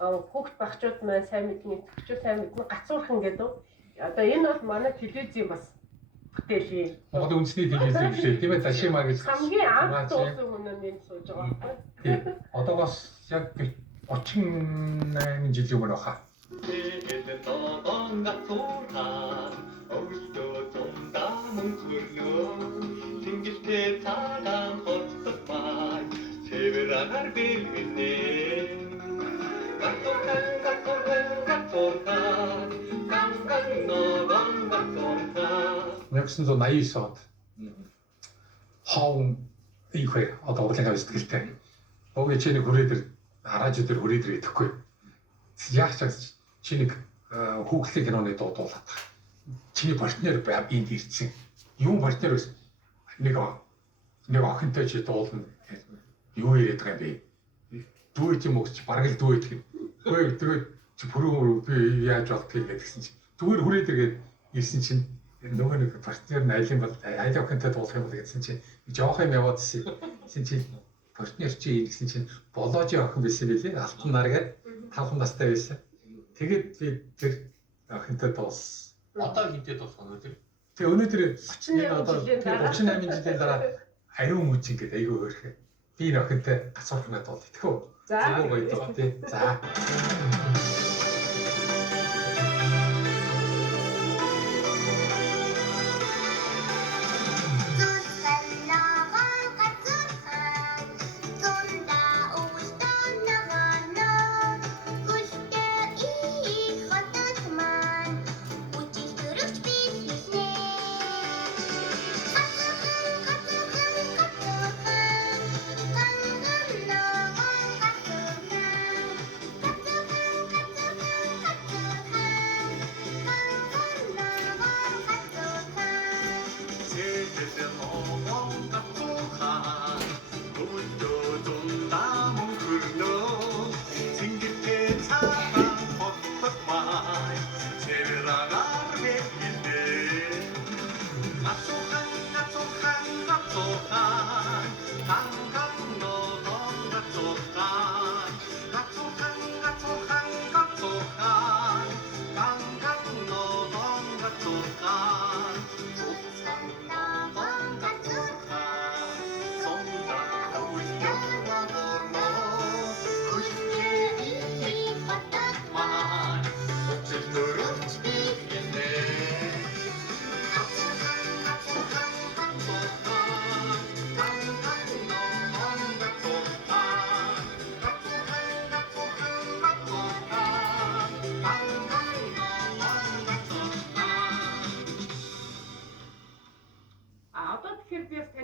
хүүхд багчууд маань сайн мэднэ, зөвчүүд сайн мэднэ, гацуурхан гэдэг. Одоо энэ бол манай телевизийн бас бүтээл юм. Монголын үндэсний телевизэн биш тийм ээ Зашима гэж хамгийн анх дуусан хүн нь энэ сууж байгаа байхгүй. Тийм. Одоогоос яг 38 жилийн өмнө баха. Нэгсэн 89 онд хаун ихэ одоо урлагийн сэтгэлтэй. Уг чиний хүрээдэр харааж өдөр хүрээдэр идэхгүй. Яг ч чи нэг хүүхдийн киноны дуу дуулаад. Чиний партнер байв энд ирсэн. Юу партнер вэ? Нэг охинтой чи дуулна. Юу яриад байгаа юм бэ? Дүү юм уу чи бараг л дүү идэх юм. Хөөе тэгээд чи бүрөө би яаж болтгийг гэдгсэн чи. Зүгээр хүрээдэр гээд ирсэн чинь нөгөө нэг партнер нь айлын бол айл охинтой дуулах юм бол гэсэн чи жоох юм яваад ирсэн чи партнер чи гэсэн чинь болоожи охин байсан билээ алтан нар гээд 5 настай байсан. Тэгээд би тэр охинтой дууссан. Одоо хинтээ дуусах нь үү? Тэгээ өнөөдөр 38 жилийн дараа ариун мөч ингээд айгүй хөөрхөө. Би энэ охинтой гацуурхнаа дуул итгэв. За гоё доо тий. За.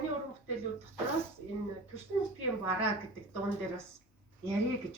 Таны уран бүтээлүүд дотроос энэ төрсөн нутгийн бараа гэдэг дуун дээр бас ярих гэж